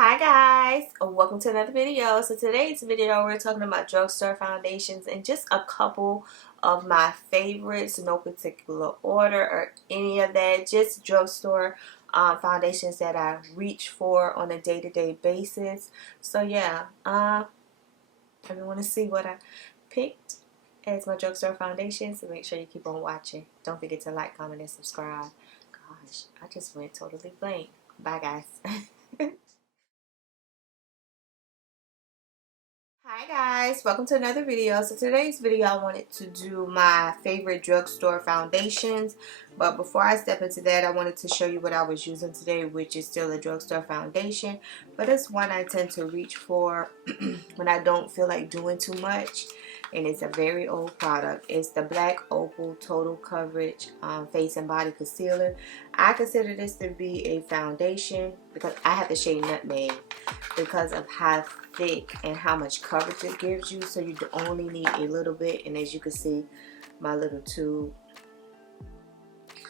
Hi guys, welcome to another video. So today's video we're talking about drugstore foundations and just a couple of my favorites, no particular order or any of that, just drugstore foundations that I reach for on a day-to-day basis. So yeah, if you want to see what I picked as my drugstore foundations, so make sure you keep on watching. Don't forget to like, comment, and subscribe. Gosh, I just went totally blank. Bye guys. Hi guys, welcome to another video. So today's video I wanted to do my favorite drugstore foundations, but before I step into that I wanted to show you what I was using today, which is still a drugstore foundation, but it's one I tend to reach for when I don't feel like doing too much, and it's a very old product. It's the Black Opal Total Coverage Face and Body Concealer. I consider this to be a foundation because I have the shade Nutmeg because of how thick and how much coverage it gives you, so you only need a little bit. And as you can see, my little tube.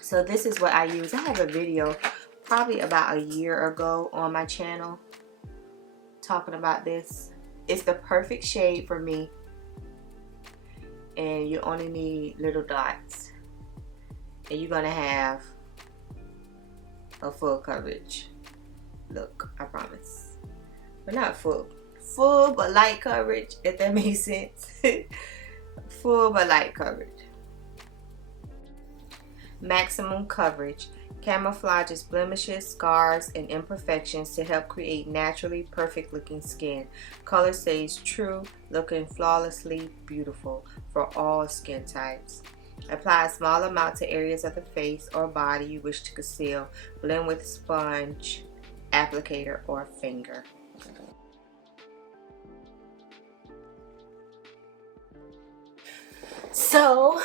So this is what I use. I have a video probably about a year ago on my channel talking about this. It's the perfect shade for me, and you only need little dots, and you're gonna have a full coverage look, I promise. But not full but light coverage, if that makes sense. Full but light coverage. Maximum coverage camouflages blemishes, scars, and imperfections to help create naturally perfect looking skin. Color stays true, looking flawlessly beautiful for all skin types. Apply a small amount to areas of the face or body you wish to conceal. Blend with sponge, applicator, or finger. So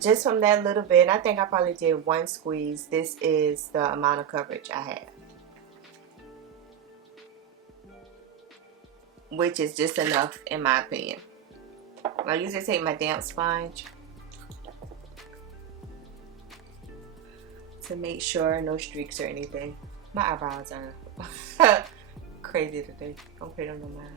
just from that little bit, I think I probably did one squeeze. This is the amount of coverage I have, which is just enough in my opinion. I usually take my damp sponge to make sure no streaks or anything. My eyebrows are crazy today. Don't pay them no mind.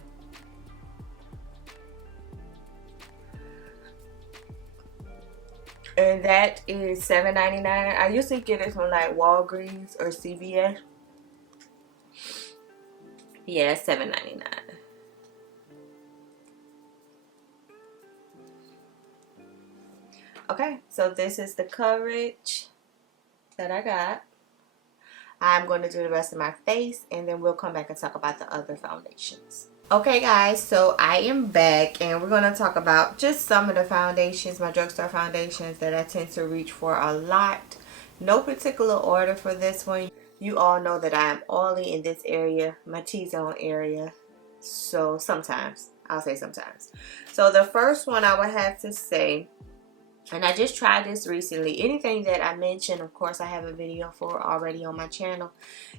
And that is $7.99. I usually get it from like Walgreens or CVS. Yeah, it's $7.99. Okay, so this is the coverage that I got. I'm going to do the rest of my face, and then we'll come back and talk about the other foundations. Okay guys, so I am back, and we're going to talk about just some of the foundations, my drugstore foundations that I tend to reach for a lot. No particular order for this one. You all know that I am oily in this area, my T-zone area. So sometimes, I'll say sometimes. So the first one I would have to say, and I just tried this recently. Anything that I mention, of course, I have a video for already on my channel,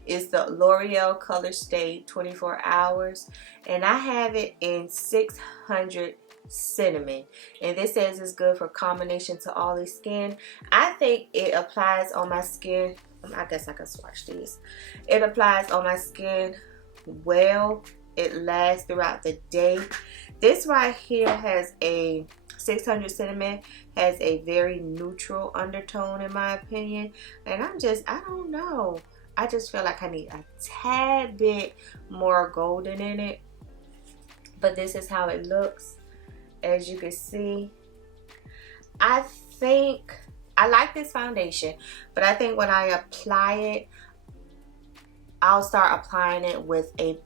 is the L'Oreal Color Stay 24 Hours. And I have it in 600 Cinnamon. And this says it's good for combination to oily skin. I think it applies on my skin. I guess I can swatch these. It applies on my skin well. It lasts throughout the day. This right here has a 600 Cinnamon, has a very neutral undertone in my opinion, and I don't know, I just feel like I need a tad bit more golden in it. But this is how it looks. As you can see, I think I like this foundation, but I think when I apply it, I'll start applying it with a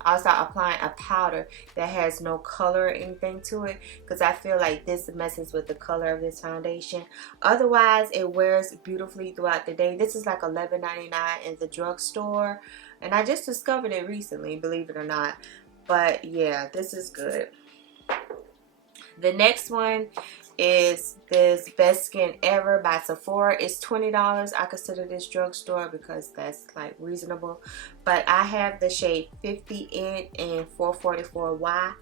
I'll start applying a powder that has no color or anything to it, because I feel like this messes with the color of this foundation. Otherwise, it wears beautifully throughout the day. This is like $11.99 in the drugstore, and I just discovered it recently, believe it or not. But yeah, this is good. The next one is this Best Skin Ever by Sephora. It's $20. I consider this drugstore because that's like reasonable. But I have the shade 50N and 444Y.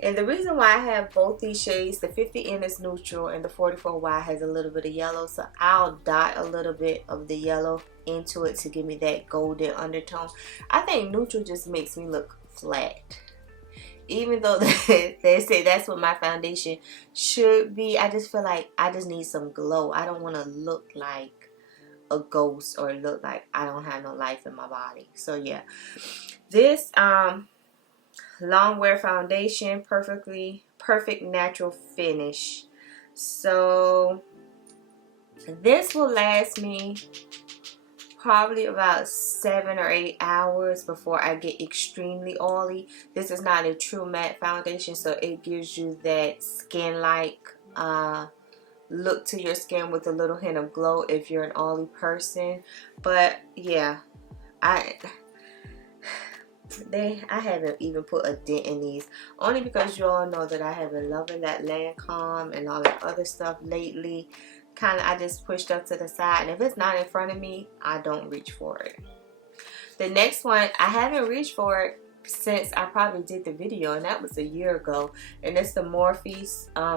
And the reason why I have both these shades, the 50N is neutral and the 44Y has a little bit of yellow. So I'll dot a little bit of the yellow into it to give me that golden undertone. I think neutral just makes me look flat. Even though they say that's what my foundation should be, I just feel like I just need some glow. I don't want to look like a ghost or look like I don't have no life in my body. So yeah, this Longwear foundation, perfect natural finish. So this will last me probably about 7 or 8 hours before I get extremely oily. This is not a true matte foundation, so it gives you that skin-like look to your skin with a little hint of glow if you're an oily person. But yeah, I haven't even put a dent in these, only because you all know that I have been loving that Lancome and all that other stuff lately. Kind of, I just pushed up to the side, and if it's not in front of me, I don't reach for it. The next one, I haven't reached for it since I probably did the video, and that was a year ago, and it's the Morphe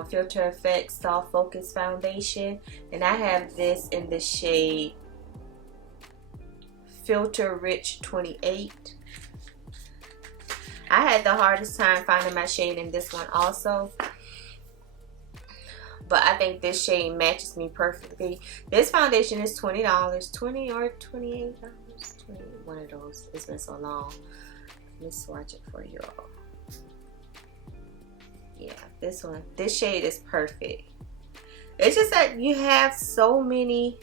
Filter Fx Soft Focus Foundation, and I have this in the shade Filter Rich 28. I had the hardest time finding my shade in this one also, but I think this shade matches me perfectly. This foundation is $20, $20 or $28, 20, one of those. It's been so long. Let me swatch it for you all. Yeah, this one. This shade is perfect. It's just that you have so many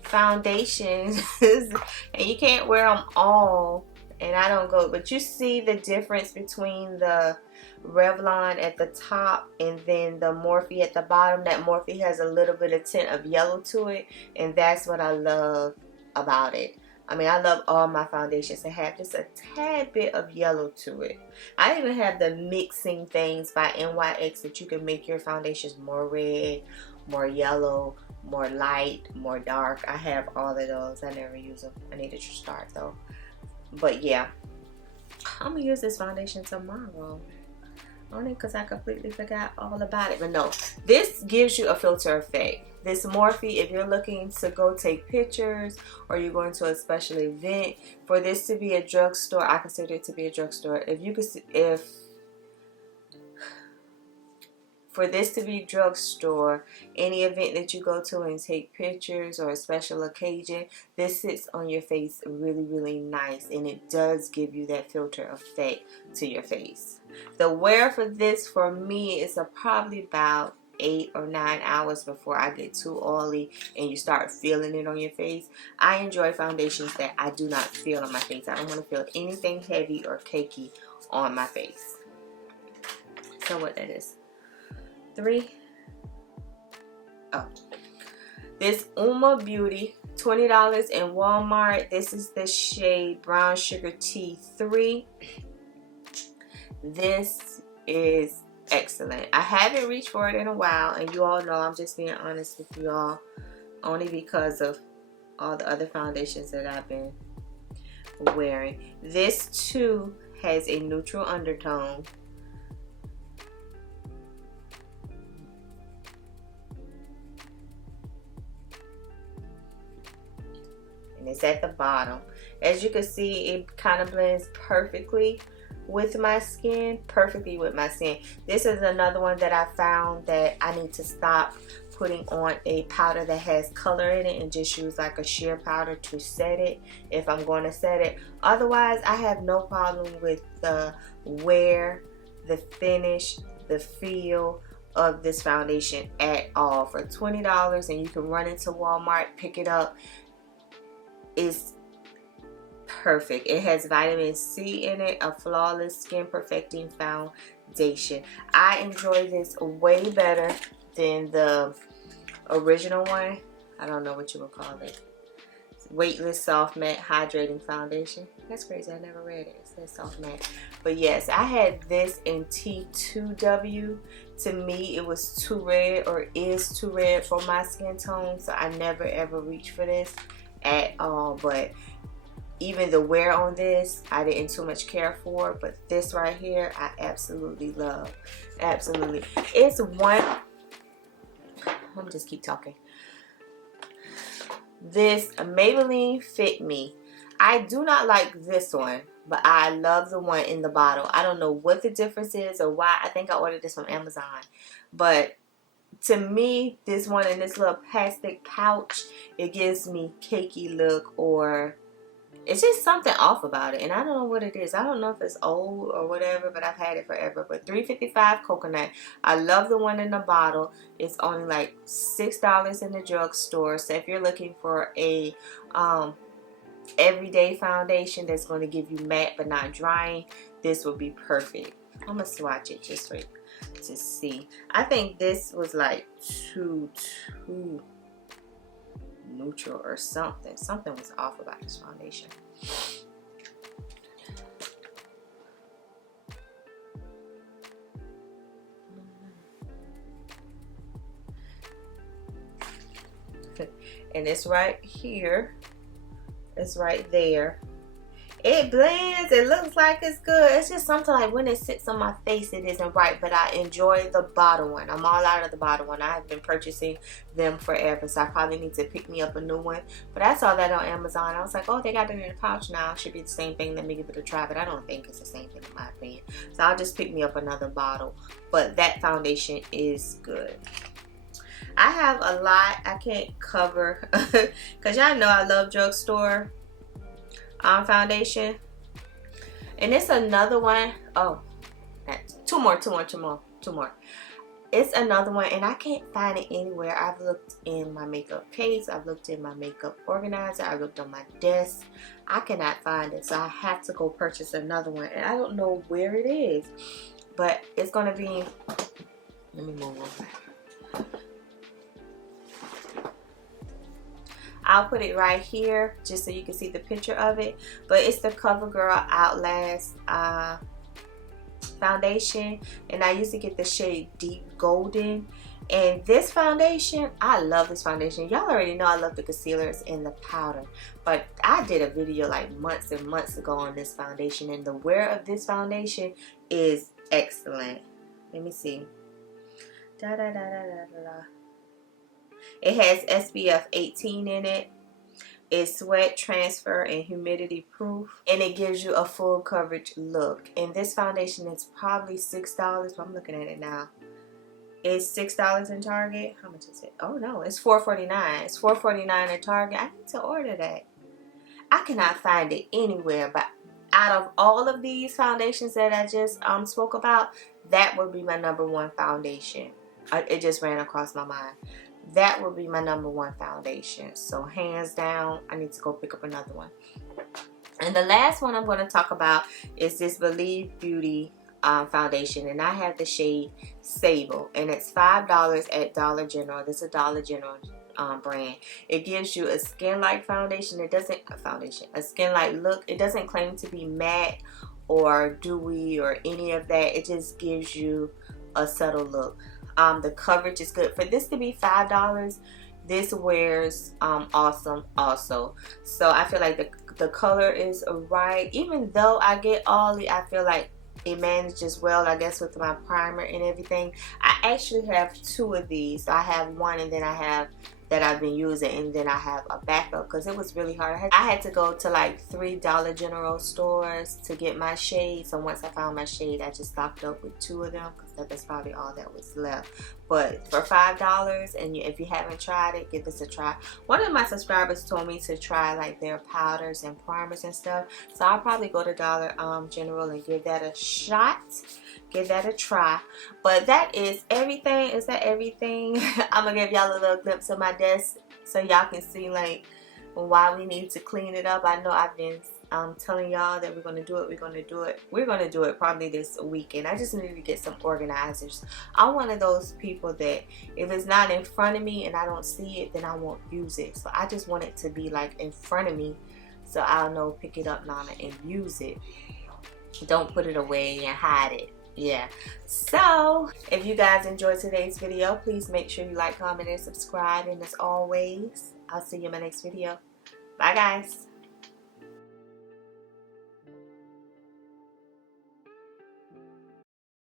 foundations and you can't wear them all. And I don't go, but you see the difference between the Revlon at the top and then the Morphe at the bottom. That Morphe has a little bit of tint of yellow to it, and that's what I love about it. I mean, I love all my foundations to have just a tad bit of yellow to it. I even have the mixing things by NYX that you can make your foundations more red, more yellow, more light, more dark. I have all of those. I never use them. I need to start though. But yeah, I'm gonna use this foundation tomorrow, only because I completely forgot all about it. But no, this gives you a filter effect. This Morphe, if you're looking to go take pictures or you're going to a special event, for this to be a drugstore, I consider it to be a drugstore. For this to be drugstore, any event that you go to and take pictures or a special occasion, this sits on your face really, really nice, and it does give you that filter effect to your face. The wear for this for me is probably about 8 or 9 hours before I get too oily and you start feeling it on your face. I enjoy foundations that I do not feel on my face. I don't want to feel anything heavy or cakey on my face. So what that is? 3. Oh, this Uma Beauty, $20 in Walmart. This is the shade Brown Sugar T3. This is excellent. I haven't reached for it in a while, and you all know I'm just being honest with you all, only because of all the other foundations that I've been wearing. This too has a neutral undertone. And it's at the bottom. As you can see, it kind of blends perfectly with my skin. This is another one that I found that I need to stop putting on a powder that has color in it and just use like a sheer powder to set it if I'm going to set it. Otherwise, I have no problem with the wear, the finish, the feel of this foundation at all. For $20, and you can run into Walmart, pick it up. Is perfect. It has vitamin C in it, a flawless skin perfecting foundation. I enjoy this way better than the original one. I don't know what you would call it. Weightless Soft Matte Hydrating Foundation. That's crazy. I never read it. It says Soft Matte. But yes, I had this in T2W. To me, it was too red, or is too red for my skin tone. So I never ever reached for this at all. But even the wear on this, I didn't too much care for. But this right here, I absolutely love. Absolutely. It's one. Let me just keep talking. this Maybelline Fit Me. I do not like this one, but I love the one in the bottle. I don't know what the difference is or why. I think I ordered this from Amazon. But to me, this one in this little plastic pouch, it gives me cakey look, or it's just something off about it. And I don't know what it is. I don't know if it's old or whatever, but I've had it forever. But $3.55 coconut. I love the one in the bottle. It's only like $6 in the drugstore. So if you're looking for a everyday foundation that's going to give you matte but not drying, this would be perfect. I'm gonna swatch it just for to see. I think this was like too neutral or something. Something was off about this foundation. And it's right here. It's right there. It blends. It looks like it's good. It's just something like when it sits on my face, it isn't right. But I enjoy the bottle one. I'm all out of the bottle one. I have been purchasing them forever, so I probably need to pick me up a new one. But I saw that on Amazon. I was like, oh, they got it in a pouch now. It should be the same thing. Let me give it a try. But I don't think it's the same thing in my opinion. So I'll just pick me up another bottle. But that foundation is good. I have a lot I can't cover because y'all know I love drugstore foundation. And it's another one. Oh, two more. It's another one, and I can't find it anywhere. I've looked in my makeup case. I've looked in my makeup organizer. I've looked on my desk. I cannot find it, so I have to go purchase another one. And I don't know where it is, but it's gonna be. Let me move over. I'll put it right here just so you can see the picture of it. But it's the CoverGirl Outlast foundation. And I used to get the shade Deep Golden. And this foundation, I love this foundation. Y'all already know I love the concealers and the powder. But I did a video like months and months ago on this foundation. And the wear of this foundation is excellent. Let me see. It has SPF 18 in it. It's sweat transfer and humidity proof. And it gives you a full coverage look. And this foundation is probably $6. But I'm looking at it now. It's $6 in Target. How much is it? Oh no, it's $4.49. It's $4.49 at Target. I need to order that. I cannot find it anywhere. But out of all of these foundations that I just spoke about, that would be my #1 foundation. It just ran across my mind. That would be my #1 foundation. So hands down, I need to go pick up another one. And the last one I'm going to talk about is this Believe Beauty foundation. And I have the shade Sable. And it's $5 at Dollar General. This is a Dollar General brand. It gives you a skin-like foundation. It doesn't, a skin-like look. It doesn't claim to be matte or dewy or any of that. It just gives you a subtle look. The coverage is good. For this to be $5, this wears awesome also. So I feel like the color is right. Even though I get oily, I feel like it manages well, I guess, with my primer and everything. I actually have 2 of these. So I have one, and then I have that I've been using, and then I have a backup because it was really hard. I had to go to like 3 Dollar General stores to get my shade. So once I found my shade, I just stocked up with 2 of them because that's probably all that was left. But for $5, and if you haven't tried it, give this a try. One of my subscribers told me to try like their powders and primers and stuff. So I'll probably go to Dollar General and give that a shot. Give that a try. But that is everything. Is that everything? I'm going to give y'all a little glimpse of my desk so y'all can see like why we need to clean it up. I know I've been telling y'all that we're going to do it. We're going to do it probably this weekend. I just need to get some organizers. I'm one of those people that if it's not in front of me and I don't see it, then I won't use it. So I just want it to be like in front of me so I'll know, pick it up, Nana, and use it. Don't put it away and hide it. Yeah. So if you guys enjoyed today's video, please make sure you like, comment, and subscribe. And as always, I'll see you in my next video. Bye guys.